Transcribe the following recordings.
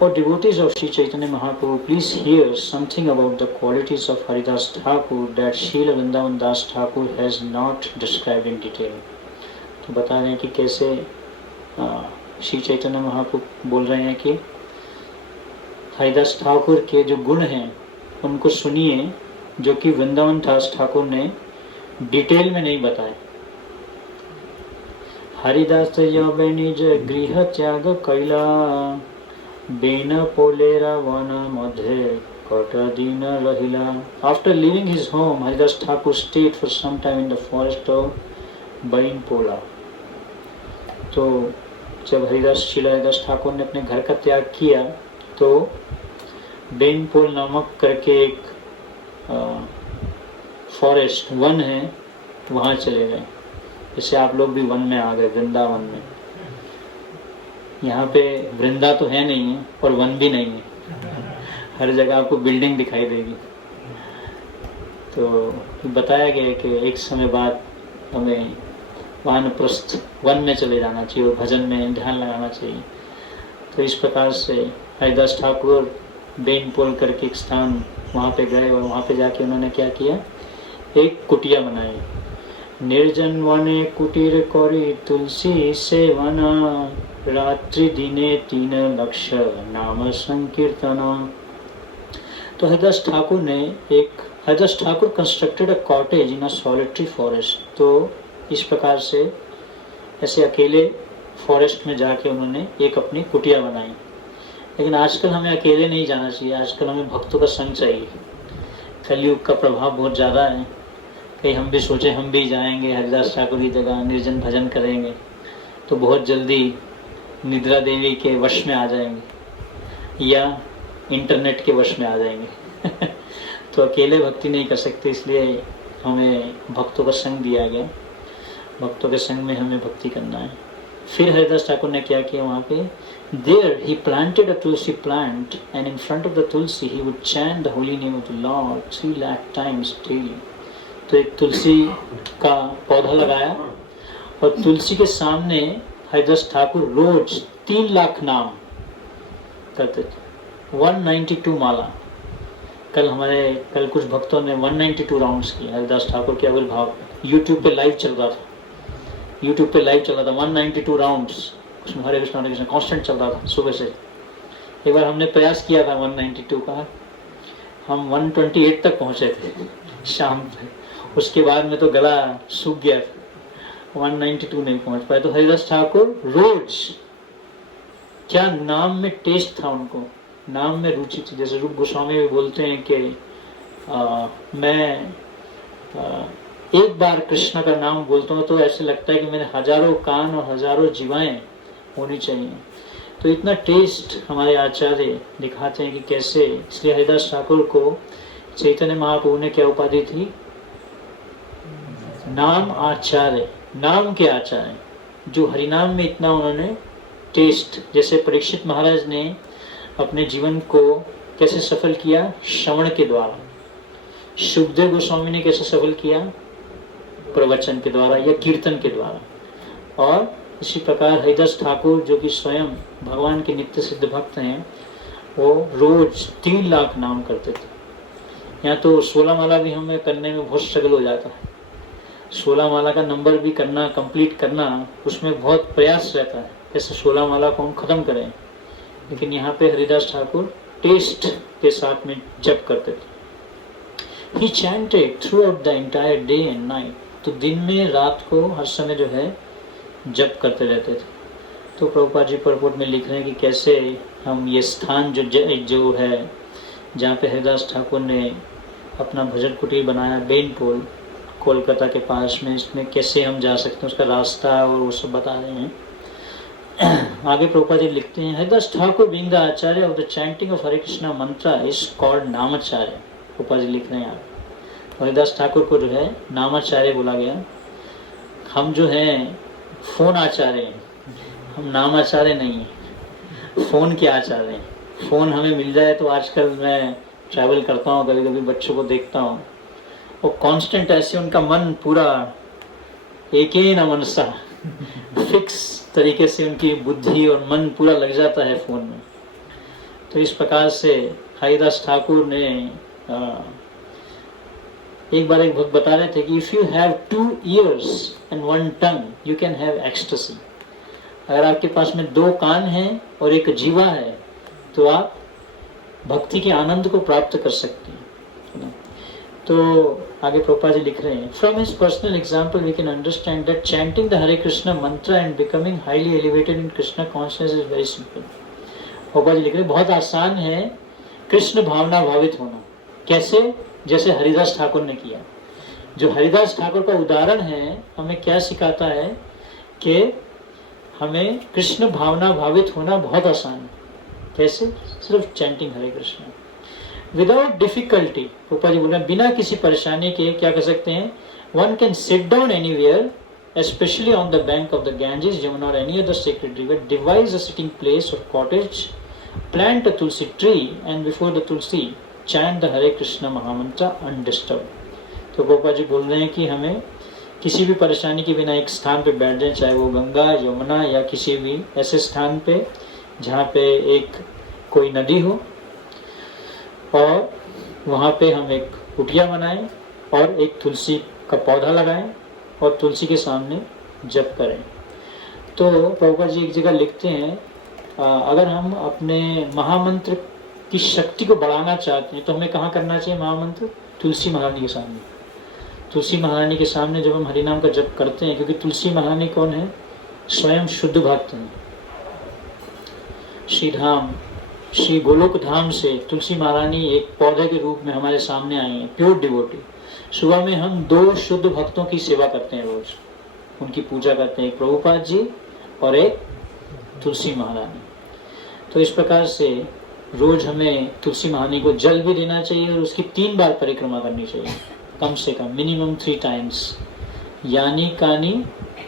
or devotees of Sri Chaitanya Mahaprabhu, please hear something about the qualities of Haridas Thakur that Srila Vrindavan Das Thakur has not described in detail. तो बता रहे हैं कि कैसे श्री चैतन्य महाप्रभु बोल रहे हैं कि हरिदास ठाकुर के जो गुण हैं उनको सुनिए, जो कि वृंदावन दास ठाकुर ने डिटेल में नहीं बताए। हरिदास यवे निज गृह त्याग कैला, बेन पोलेरा वन मध्य कट दिन रहिला। After leaving his home, Haridas Thakur stayed for some time in the forest of Bainpola. तो जब श्रील हरिदास ठाकुर ने अपने घर का त्याग किया तो बेनपोल नामक करके एक फॉरेस्ट वन है, वहाँ चले गए। जैसे आप लोग भी वन में आ गए, वृंदावन में। यहाँ पे वृंदा तो है नहीं है और वन भी नहीं है, हर जगह आपको बिल्डिंग दिखाई देगी। तो बताया गया कि एक समय बाद हमें वानप्रस्थ वन में चले जाना चाहिए और भजन में ध्यान लगाना चाहिए। तो इस प्रकार से हरिदास ठाकुर बेनपोल करके एक स्थान वहाँ पे गए और वहाँ पे जाके उन्होंने क्या किया, एक कुटिया बनाई। निर्जन वने कुटीर करी तुलसी सेवना, रात्रि दिने 3 लक्ष नाम संकीर्तना। तो हरिदास ठाकुर कंस्ट्रक्टेड अ कॉटेज इन अ सॉलिटरी फॉरेस्ट। तो इस प्रकार से ऐसे अकेले फॉरेस्ट में जाके उन्होंने एक अपनी कुटिया बनाई। लेकिन आजकल हमें अकेले नहीं जाना चाहिए, आजकल हमें भक्तों का संग चाहिए। कलयुग का प्रभाव बहुत ज़्यादा है। कहीं हम भी सोचें हम भी जाएंगे हरिदास ठाकुर की जगह, निर्जन भजन करेंगे, तो बहुत जल्दी निद्रा देवी के वश में आ जाएंगे या इंटरनेट के वश में आ जाएंगे। तो अकेले भक्ति नहीं कर सकते, इसलिए हमें भक्तों का संग दिया गया। भक्तों के संग में हमें भक्ति करना है। फिर हरिदास ठाकुर ने क्या किया वहाँ पे, There he planted a tulsi plant and in front of the tulsi he would chant the holy name of the Lord 3 lakh times daily. तो एक तुलसी का पौधा लगाया और तुलसी के सामने हरिदास ठाकुर रोज 3 लाख नाम करते थे। 192 माला। कल कुछ भक्तों ने 192 राउंड्स किए हरिदास ठाकुर के आविर्भाव। यूट्यूब पे लाइव चल रहा था, 192 राउंड्स, उसमें हरे कृष्ण कांस्टेंट चल रहा था सुबह से। एक बार हमने प्रयास किया था 192 का, हम 128 तक पहुंचे थे शाम पे। उसके बाद में तो गला सूख गया, 192 नहीं पहुंच पाए। तो हरिदास ठाकुर रोज, क्या नाम में टेस्ट था उनको, नाम में रुचि थी। जैसे रूप गोस्वामी भी बोलते हैं कि मैं एक बार कृष्ण का नाम बोलता हूँ तो ऐसे लगता है कि मेरे हजारों कान और हजारों जीवाएं होनी चाहिए। तो इतना टेस्ट हमारे आचार्य दिखाते हैं कि कैसे। इसलिए हरिदास ठाकुर को चैतन्य महाप्रभु ने क्या उपाधि थी, नाम आचार्य, नाम के आचार्य, जो हरिनाम में इतना उन्होंने टेस्ट। जैसे परीक्षित महाराज ने अपने जीवन को कैसे सफल किया, श्रवण के द्वारा। सुखदेव गोस्वामी ने कैसे सफल किया, प्रवचन के द्वारा या कीर्तन के द्वारा। और इसी प्रकार हरिदास ठाकुर जो कि स्वयं भगवान के नित्य सिद्ध भक्त हैं, वो रोज 3 लाख नाम करते थे। यहाँ तो 16 माला भी हमें करने में बहुत स्ट्रगल हो जाता है। 16 माला का नंबर भी करना, कंप्लीट करना, उसमें बहुत प्रयास रहता है कैसे 16 माला को हम खत्म करें। लेकिन यहाँ पे हरिदास ठाकुर टेस्ट के साथ में जप करते थे। He chanted throughout the entire day and night. तो दिन में रात को हर समय जो है जप करते रहते थे। तो प्रभुपाद जी परपोट में लिख रहे हैं कि कैसे हम ये स्थान जो है जहाँ पे हरिदास ठाकुर ने अपना भजन कुटीर बनाया, बेनपोल, कोलकाता के पास में, इसमें कैसे हम जा सकते हैं, उसका रास्ता और वो सब बता रहे हैं। आगे प्रभुपाद जी लिखते हैं, Haridas Thakur being the acharya of the chanting of Hare Krishna mantra is called namacharya. Prabhupada ji लिख रहे हैं हरिदास ठाकुर को जो है नामाचार्य बोला गया। हम जो हैं फोन आचार्य हैं, हम नामाचार्य नहीं हैं, फोन के आचार्य हैं। फोन हमें मिल जाए तो आजकल मैं ट्रैवल करता हूँ, कभी कभी बच्चों को देखता हूँ, वो कांस्टेंट ऐसे उनका मन पूरा एक ही न मनसा, फिक्स तरीके से उनकी बुद्धि और मन पूरा लग जाता है फ़ोन में। तो इस प्रकार से हरिदास ठाकुर ने एक बार एक भक्त बता रहे थे कि if you have 2 ears and 1 tongue you can have ecstasy। अगर आपके पास में 2 कान हैं और एक जीवा है तो आप भक्ति के आनंद को प्राप्त कर सकते हैं। तो आगे प्रभुपाद जी लिख रहे हैं, from his personal example we can understand that chanting the Hare Krishna mantra and becoming highly elevated in Krishna consciousness is very simple. Prabhupada ji लिख रहे हैं बहुत आसान है कृष्ण भावना भावित होना। कैसे? जैसे हरिदास ठाकुर ने किया। जो हरिदास ठाकुर का उदाहरण है हमें क्या सिखाता है कि हमें कृष्ण भावना भावित होना बहुत आसान है। कैसे? सिर्फ चैंटिंग हरे कृष्ण विदाउट डिफिकल्टी। ऊपर जी बोल रहे हैं बिना किसी परेशानी के क्या कर सकते हैं, one can sit down anywhere especially on the bank of the Ganges, Yamuna or any other sacred river, devise a sitting place or cottage, plant a tulsi tree and before the tulsi chant the Hare Krishna Mahamantra undisturbed। तो गोपाल जी बोल रहे हैं कि हमें किसी भी परेशानी के बिना एक स्थान पे बैठ जाए, चाहे वो गंगा यमुना या किसी भी ऐसे स्थान पे जहाँ पे एक कोई नदी हो, और वहाँ पे हम एक कुटिया बनाएं और एक तुलसी का पौधा लगाएं और तुलसी के सामने जप करें। तो प्रभुपाद जी एक जगह लिखते हैं अगर हम अपने महामंत्र की शक्ति को बढ़ाना चाहते हैं तो हमें कहाँ करना चाहिए महामंत्र? तुलसी महारानी के सामने। तुलसी महारानी के सामने जब हम हरिनाम का जप करते हैं, क्योंकि तुलसी महारानी कौन है? स्वयं शुद्ध भक्त हैं। श्री धाम श्री गोलोक धाम से तुलसी महारानी एक पौधे के रूप में हमारे सामने आई हैं, प्योर डिवोटी। सुबह में हम 2 शुद्ध भक्तों की सेवा करते हैं, रोज उनकी पूजा करते हैं, एक प्रभुपाद जी और एक तुलसी महारानी। तो इस प्रकार से रोज हमें तुलसी महारानी को जल भी देना चाहिए और उसकी 3 बार परिक्रमा करनी चाहिए, कम से कम मिनिमम 3 टाइम्स। यानी कानी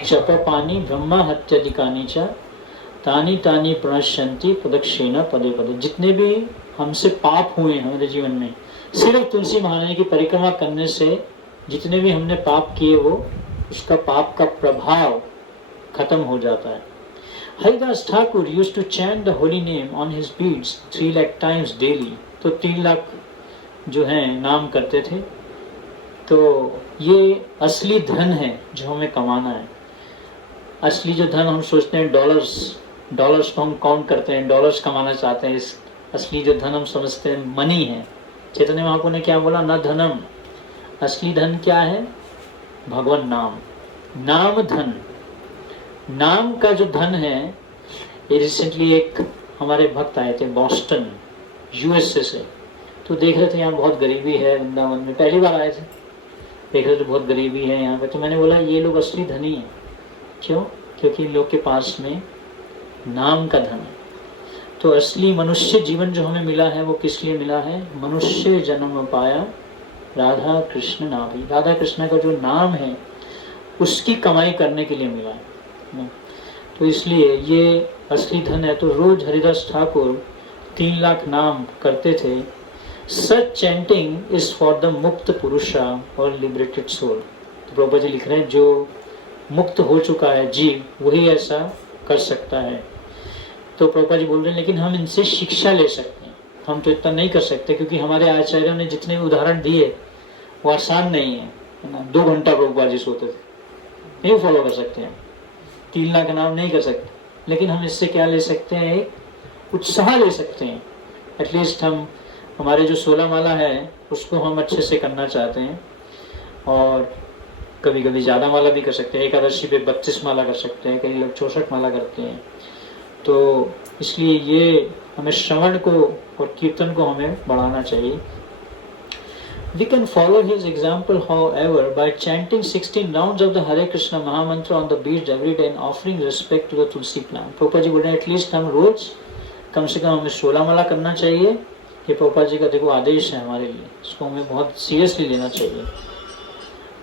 जप पानी ब्रह्मा हत्याधिकानी च तानी तानी प्रणश्यंती प्रदक्षिणा पदे पदे। जितने भी हमसे पाप हुए हैं हमारे जीवन में, सिर्फ तुलसी महारानी की परिक्रमा करने से जितने भी हमने पाप किए वो उसका पाप का प्रभाव खत्म हो जाता है। Haridas Thakur used to chant the holy name on his beads 3 lakh times daily. तो 3 लाख जो है नाम करते थे। तो ये असली धन है जो हमें कमाना है। असली जो धन हम सोचते हैं डॉलर्स को हम काउंट करते हैं, डॉलर्स कमाना चाहते हैं। इस असली जो धन हम समझते हैं मनी है। चैतन्य महाप्रभु ने क्या बोला? न धनम। असली धन क्या है? भगवान नाम, नाम धन। नाम का जो धन है, ये रिसेंटली एक हमारे भक्त आए थे बॉस्टन यूएसए से, तो देख रहे थे यहाँ बहुत गरीबी है वृंदावन में, पहली बार आए थे, देख रहे थे बहुत गरीबी है यहाँ पे। तो मैंने बोला ये लोग असली धनी हैं। क्यों? क्योंकि इन लोग के पास में नाम का धन है। तो असली मनुष्य जीवन जो हमें मिला है वो किस लिए मिला है? मनुष्य जन्म पाया राधा कृष्ण नाभि। राधा कृष्ण का जो नाम है उसकी कमाई करने के लिए मिला है। तो इसलिए ये असली धन है। तो रोज हरिदास ठाकुर 3 लाख नाम करते थे। सच चैंटिंग इज फॉर द मुक्त पुरुषा और लिबरेटेड सोल। तो प्रभुपाद जी लिख रहे हैं जो मुक्त हो चुका है जीव वही ऐसा कर सकता है। तो प्रभुपाद जी बोल रहे हैं लेकिन हम इनसे शिक्षा ले सकते हैं। हम तो इतना नहीं कर सकते क्योंकि हमारे आचार्यों ने जितने उदाहरण दिए वो आसान नहीं है ना। 2 घंटा प्रभुपाद जी सोते थे, नहीं फॉलो कर सकते हैं। 3 लाख नाम नहीं कर सकते, लेकिन हम इससे क्या ले सकते हैं? एक उत्साह ले सकते हैं। एटलीस्ट हम हमारे जो 16 माला है उसको हम अच्छे से करना चाहते हैं, और कभी कभी ज़्यादा माला भी कर सकते हैं। एकादशी पे 32 माला कर सकते हैं, कई लोग 64 माला करते हैं। तो इसलिए ये हमें श्रवण को और कीर्तन को हमें बढ़ाना चाहिए। We can follow his example, however, by chanting 16 rounds of the Hare Krishna Mahamantra on the beads every day and offering respect to the Tulsi plant. Prabhupada ji बोल रहे हैं एटलीस्ट हम रोज कम से कम हमें 16 माला करना चाहिए। ये प्रभुपाद जी का देखो आदेश है हमारे लिए, इसको हमें बहुत सीरियसली लेना चाहिए।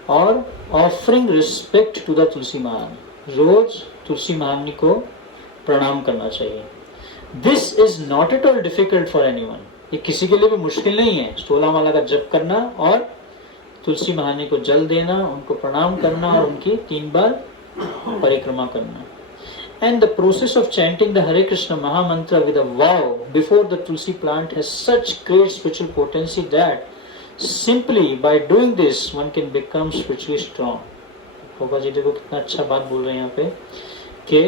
और ऑफरिंग रिस्पेक्ट टू द तुलसी महारानी, रोज तुलसी महारानी को प्रणाम करना चाहिए। This is not at all difficult for anyone. ये किसी के लिए भी मुश्किल नहीं है 16 माला का जप करना और तुलसी महारानी को जल देना, उनको प्रणाम करना और उनकी 3 बार परिक्रमा करना। And the process of chanting the Hare Krishna Maha Mantra with a vow before the Tulsi plant has such great spiritual potency that simply by doing this one can become spiritually strong. बाबा जी देखो कितना अच्छा बात बोल रहे हैं यहाँ पे कि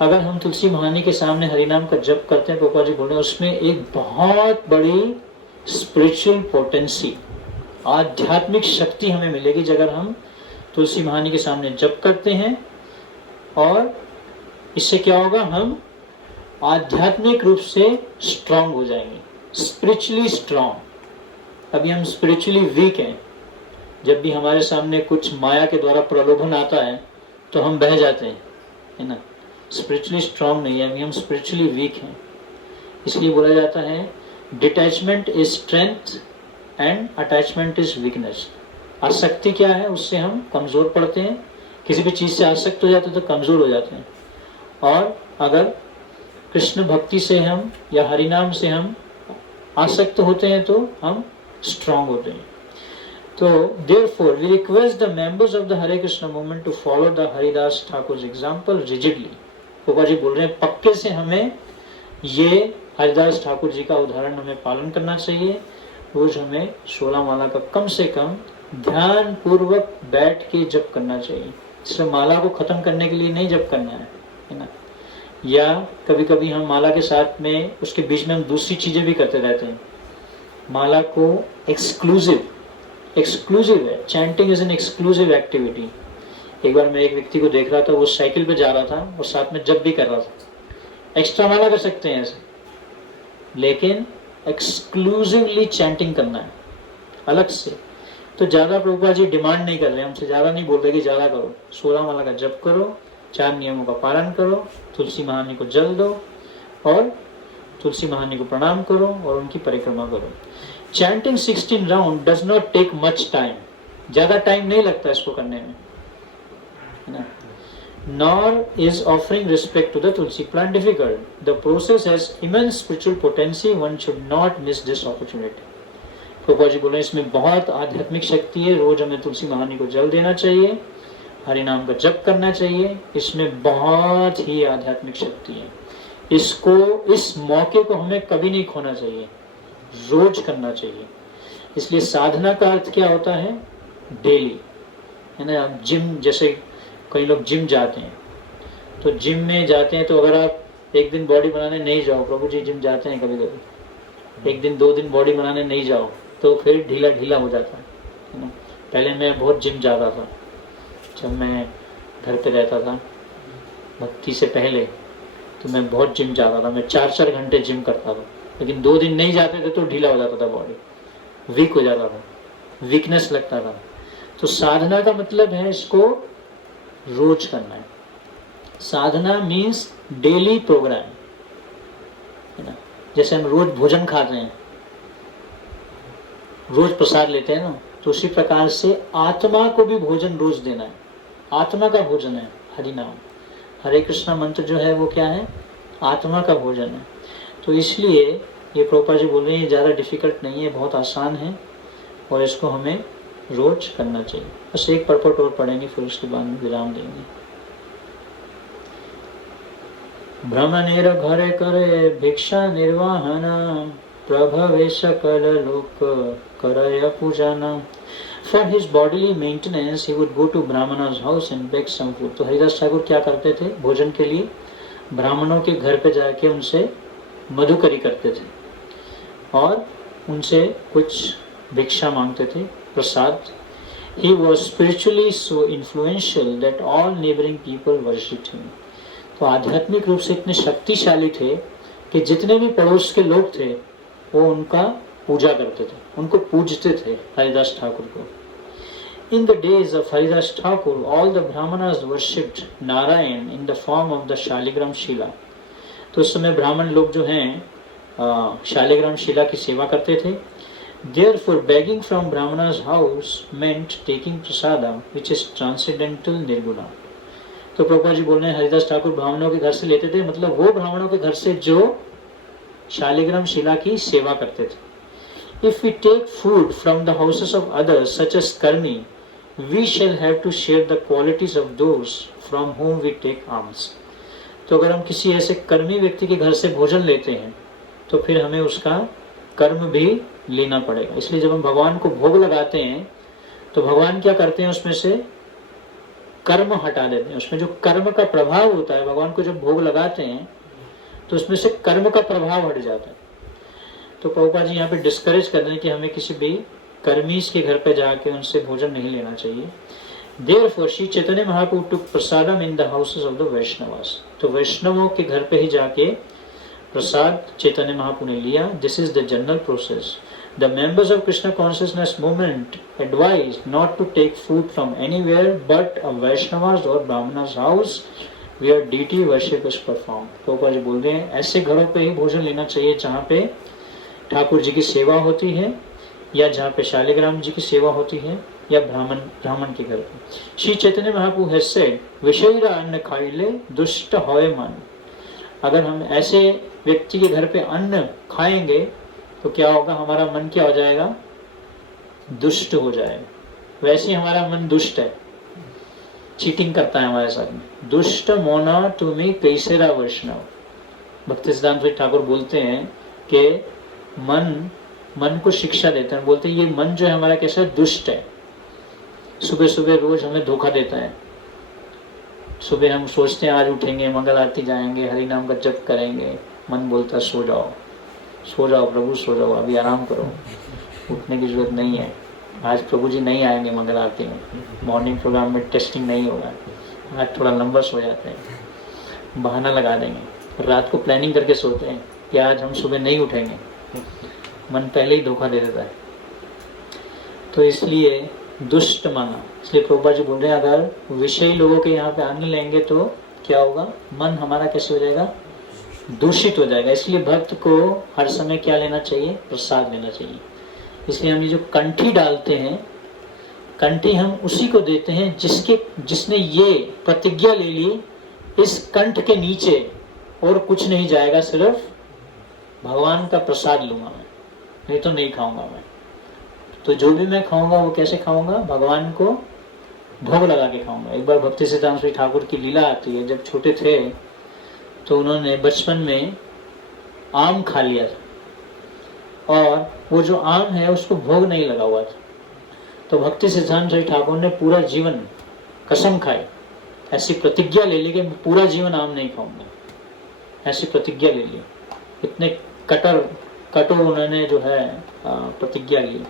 अगर हम तुलसी महानी के सामने हरिनाम का जप करते हैं, पापा जी बोल रहे हैं उसमें एक बहुत बड़ी स्पिरिचुअल पोटेंसी, आध्यात्मिक शक्ति हमें मिलेगी अगर हम तुलसी महानी के सामने जप करते हैं। और इससे क्या होगा, हम आध्यात्मिक रूप से स्ट्रांग हो जाएंगे, स्पिरिचुअली स्ट्रांग। अभी हम स्पिरिचुअली वीक हैं, जब भी हमारे सामने कुछ माया के द्वारा प्रलोभन आता है तो हम बह जाते हैं, है ना। स्पिरिचुअली स्ट्रांग नहीं है, अभी हम स्पिरिचुअली वीक हैं। इसलिए बोला जाता है detachment is strength and attachment is weakness. आसक्ति क्या है, उससे हम कमजोर पड़ते हैं, किसी भी चीज से आसक्त हो जाते हैं तो कमजोर हो जाते हैं। और अगर कृष्ण भक्ति से हम या हरिनाम से हम आसक्त होते हैं तो हम स्ट्रांग होते हैं। तो therefore we request the members of the Hare Krishna movement to follow the Haridas Thakur's example rigidly। Gopa जी बोल रहे हैं पक्के से हमें ये हरिदास ठाकुर जी का उदाहरण हमें पालन करना चाहिए। रोज हमें 16 माला का कम से कम ध्यान पूर्वक बैठ के जप करना चाहिए। सिर्फ माला को खत्म करने के लिए नहीं जप करना है ना। या कभी कभी हम माला के साथ में उसके बीच में हम दूसरी चीजें भी करते रहते हैं। माला को एक्सक्लूसिव है, chanting is an exclusive activity. एक बार मैं एक व्यक्ति को देख रहा था, वो साइकिल पे जा रहा था और साथ में जप भी कर रहा था। एक्स्ट्रा माला कर सकते हैं ऐसे, लेकिन एक्सक्लूसिवली चैंटिंग करना है अलग से। तो ज्यादा प्रभुपाद जी डिमांड नहीं कर रहे, हमसे ज्यादा नहीं बोल रहे कि ज्यादा करो। 16 माला का जप करो, 4 नियमों का पालन करो, तुलसी महानी को जल दो और तुलसी महानी को प्रणाम करो और उनकी परिक्रमा करो। Chanting 16 round does not take much time, ज्यादा टाइम नहीं लगता इसको करने में, है ना। Nor is offering respect to the tulsi plant difficult. The process has immense spiritual potency. One should not miss this opportunity. Prabhupada ji बोले इसमें बहुत आध्यात्मिक शक्ति है। रोज हमें तुलसी महानी को जल देना चाहिए, हरिनाम का जप करना चाहिए। इसमें बहुत ही आध्यात्मिक शक्ति है। इसको, इस मौके को हमें कभी नहीं खोना चाहिए, रोज करना चाहिए। इसलिए साधना का अर्थ क्या होता है, डेली, है ना। जिम, जैसे कई लोग जिम जाते हैं, तो जिम में जाते हैं तो अगर आप एक दिन बॉडी बनाने नहीं जाओ, प्रभु जी जिम जाते हैं कभी कभी, एक दिन 2 दिन बॉडी बनाने नहीं जाओ तो फिर ढीला ढीला हो जाता है ना। पहले मैं बहुत जिम जाता था, जब मैं घर पे रहता था भक्ति से पहले, तो मैं बहुत जिम जाता था। मैं 4-4 घंटे जिम करता था, लेकिन 2 दिन नहीं जाते थे तो ढीला हो जाता था, बॉडी वीक हो जाता था, वीकनेस लगता था। तो साधना का मतलब है इसको रोज करना है। साधना मीन्स डेली प्रोग्राम, है ना। जैसे हम रोज भोजन खाते हैं, रोज प्रसाद लेते हैं ना, तो उसी प्रकार से आत्मा को भी भोजन रोज देना है। आत्मा का भोजन है हरिनाम, हरे कृष्णा मंत्र जो है वो क्या है, आत्मा का भोजन है। तो इसलिए ये प्रभुपाद जी बोल रहे हैं ये ज़्यादा डिफिकल्ट नहीं है, बहुत आसान है और इसको हमें रोज करना चाहिए। बस एक पर्पट और पढ़ेंगे, फिर उसके बाद में विराम देंगे। भ्रमणेर घरे करे भिक्षा निर्वाहन, प्रभवे सकल लोक करय पूजन। For his bodily maintenance, he would go to Brahmana's house and beg some food. तो हरिदास ठाकुर क्या करते थे, भोजन के लिए ब्राह्मणों के घर पे जाके उनसे मधुकरी करते थे और उनसे कुछ भिक्षा मांगते थे, प्रसाद। He was spiritually so influential that all neighboring people worshipped him. तो आध्यात्मिक रूप से इतने शक्तिशाली थे कि जितने भी पड़ोस के लोग थे वो उनका पूजा करते थे, उनको पूजते थे, हरिदास ठाकुर को। In the days of Haridas Thakur, all the Brahmanas worshipped Narayan in the form of the Shaligram Shila. तो उस समय ब्राह्मण लोग जो हैं शालिग्राम शिला की सेवा करते थे। Therefore, begging from Brahmana's house meant taking prasada, which is transcendental nirguna. तो प्रभुपाद जी बोल रहे हैं हरिदास ठाकुर ब्राह्मणों के घर से लेते थे, मतलब वो ब्राह्मणों के घर से जो शालिग्राम शिला की सेवा करते थे। If we take food from the houses of others, such as karmi, we shall have to share the qualities of those from whom we take alms. तो अगर हम किसी ऐसे कर्मी व्यक्ति के घर से भोजन लेते हैं तो फिर हमें उसका कर्म भी लेना पड़ेगा। इसलिए जब हम भगवान को भोग लगाते हैं तो भगवान क्या करते हैं, उसमें से कर्म हटा देते हैं। उसमें जो कर्म का प्रभाव होता है, भगवान को जब भोग लगाते हैं तो उसमें से कर्म का प्रभाव हट जाता है। तो प्रभुपाद जी यहाँ पे डिस्करेज कर रहे हैं कि हमें किसी भी कर्मीज के घर पे जाके उनसे भोजन नहीं लेना चाहिए। Therefore, Shri Chaitanya Mahaprabhu took prasadam in the houses of the Vaishnavas। तो वैष्णवों के घर पे ही जाके प्रसाद चैतन्य महाप्रभु ने लिया। This is the general process. The members of Krishna consciousness movement advised not to take food from anywhere but a Vaishnava's or Brahmana's house where deity worship is performed। Prabhupada ji बोल रहे हैं ऐसे घरों पे ही भोजन लेना चाहिए जहाँ पे ठाकुर जी की सेवा होती है, या जहाँ पे शालिग्राम जी की सेवा होती है, या ब्राह्मण के घर पे। श्री चैतन्य महाप्रभु हैज सेड, विषयीरा अन्न खाइले दुष्ट होए मन। अगर हम ऐसे व्यक्ति के घर पे अन्न खाएंगे तो क्या होगा, हमारा मन क्या हो जाएगा, दुष्ट हो जाएगा। वैसे हमारा मन दुष्ट है, चीटिंग करता है हमारे साथ में। दुष्ट मोना तुम्हें कैसेरा वैष्णव। भक्ति सिद्धांत ठाकुर बोलते हैं कि मन को शिक्षा देते हैं, बोलते हैं ये मन जो है हमारा कैसा दुष्ट है। सुबह सुबह रोज हमें धोखा देता है। सुबह हम सोचते हैं आज उठेंगे, मंगल आरती जाएंगे, हरि नाम का जप करेंगे, मन बोलता है सो जाओ प्रभु सो जाओ, अभी आराम करो, उठने की जरूरत नहीं है, आज प्रभु जी नहीं आएंगे मंगल आरती में, मॉर्निंग प्रोग्राम में टेस्टिंग नहीं होगा, आज थोड़ा लंबा सो जाते हैं, बहाना लगा देंगे। रात को प्लानिंग करके सोते हैं कि आज हम सुबह नहीं उठेंगे, मन पहले ही धोखा दे देता है। तो इसलिए दुष्ट माना। इसलिए प्रभुपाद जी बोल रहे हैं अगर विषयी लोगों के यहाँ पे अन्न लेंगे तो क्या होगा, मन हमारा कैसे हो जाएगा, दूषित हो जाएगा। इसलिए भक्त को हर समय क्या लेना चाहिए, प्रसाद लेना चाहिए। इसलिए हम ये जो कंठी डालते हैं, कंठी हम उसी को देते हैं जिसने ये प्रतिज्ञा ले ली, इस कंठ के नीचे और कुछ नहीं जाएगा, सिर्फ भगवान का प्रसाद लूंगा मैं, नहीं तो नहीं खाऊंगा मैं। तो जो भी मैं खाऊंगा वो कैसे खाऊंगा, भगवान को भोग लगा के खाऊंगा। एक बार भक्ति सिद्धांत श्री ठाकुर की लीला आती है, जब छोटे थे तो उन्होंने बचपन में आम खा लिया था और वो जो आम है उसको भोग नहीं लगा हुआ था। तो भक्ति सिद्धांत श्री ठाकुर ने पूरा जीवन कसम खाई, ऐसी प्रतिज्ञा ले ली कि पूरा जीवन आम नहीं खाऊंगा, ऐसी प्रतिज्ञा ले ली। इतने कठोर उन्होंने जो है प्रतिज्ञा ली।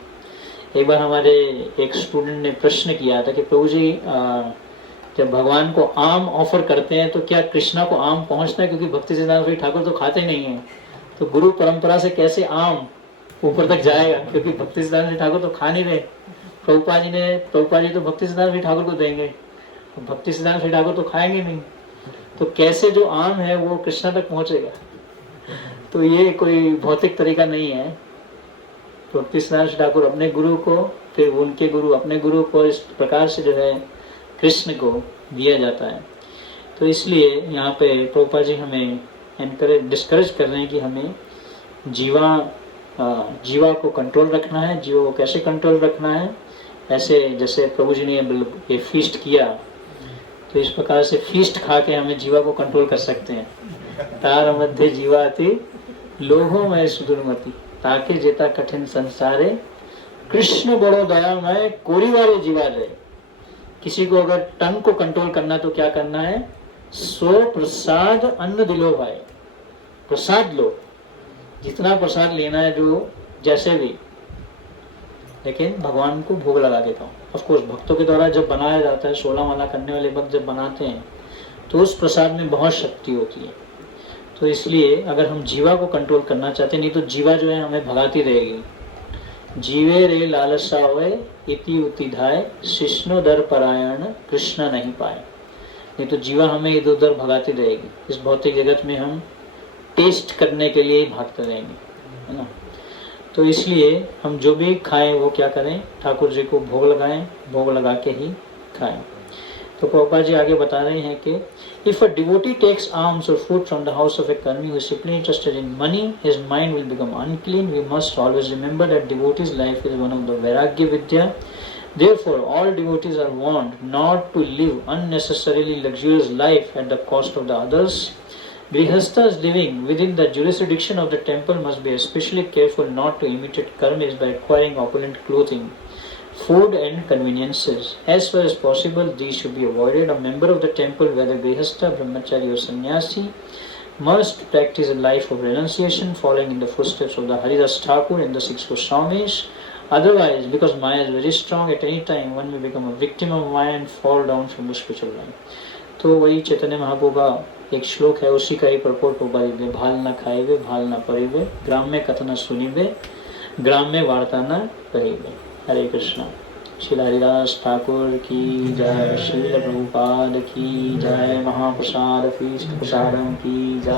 एक बार हमारे एक स्टूडेंट ने प्रश्न किया था कि प्रभु जी जब भगवान को आम ऑफर करते हैं तो क्या कृष्णा को आम पहुंचता है, क्योंकि भक्ति सिद्धांत ठाकुर तो खाते नहीं है, तो गुरु परंपरा से कैसे आम ऊपर तक जाएगा, क्योंकि भक्ति सिद्धांत ठाकुर तो खा नहीं रहे। प्रभुपाद जी तो भक्ति सिद्धांत ठाकुर को देंगे, भक्ति सिद्धांत ठाकुर तो खाएंगे नहीं, तो कैसे जो आम है वो कृष्णा तक पहुंचेगा। तो ये कोई भौतिक तरीका नहीं है। भक्ति सिद्धांत ठाकुर अपने गुरु को, फिर उनके गुरु अपने गुरु को, इस प्रकार से जो है कृष्ण को दिया जाता है। तो इसलिए यहाँ पे प्रभुपाद जी हमें डिस्करेज कर रहे हैं कि हमें जीवा को कंट्रोल रखना है। जीवा को कैसे कंट्रोल रखना है, ऐसे जैसे प्रभु जी ने ये फीस्ट किया, तो इस प्रकार से फीस्ट खा के हमें जीवा को कंट्रोल कर सकते हैं। तार मध्य जीवाति लोहो में सुदुर्मति, ताके जेता कठिन संसारे, कृष्ण बड़ो दयामय कोरिवारे जीवा जाए। किसी को अगर टंग को कंट्रोल करना तो क्या करना है, सो प्रसाद अन्न दिलो भाई, प्रसाद लो, जितना प्रसाद लेना है जो जैसे भी, लेकिन भगवान को भोग लगा के खाओ। ऑफकोर्स भक्तों के द्वारा जब बनाया जाता है, 16 माला करने वाले भक्त जब बनाते हैं तो उस प्रसाद में बहुत शक्ति होती है। तो इसलिए अगर हम जीवा को कंट्रोल करना चाहते हैं, नहीं तो जीवा जो है हमें भगाती रहेगी। जीवे रे लालसा होए इति उति धाय, शिष्णु दर परायण कृष्ण नहीं पाए। नहीं तो जीवा हमें इधर उधर भगाती रहेगी। इस भौतिक जगत में हम टेस्ट करने के लिए ही भागते रहेंगे, है ना। तो इसलिए हम जो भी खाएं वो क्या करें, ठाकुर जी को भोग लगाएं, भोग लगा के ही खाएं। तो प्रभुपाद जी आगे बता रहे हैं कि if a devotee takes alms or food from the house of a karmi who is simply interested in money, his mind will become unclean. We must always remember that devotee's life is one of the vairagya vidya, Therefore, all devotees are warned not to live unnecessarily luxurious life at the cost of the others. Grihasthas living within the jurisdiction of the temple must be especially careful not to imitate karmis by acquiring opulent clothing, food and conveniences. As far as possible, these should be avoided. A member of the temple, whether Grihastha, Brahmachari or Sannyasi, must practice a life of renunciation, following in the footsteps of the Haridas Thakur and the six Goswamis. Otherwise, because Maya is very strong, at any time one may become a victim of Maya and fall down from the spiritual line. तो वही चैतन्य महाप्रभु का एक श्लोक है, उसी का ही पurport प्रभुपाद, भाल न खाइबे भाल न परिबे, ग्राम में कथन सुनिबे, ग्राम में वार्ता न करिबे। हरे कृष्णा। श्री हरिदास ठाकुर की जय, श्रील प्रभुपाद की जय, महाप्रसाद की जय।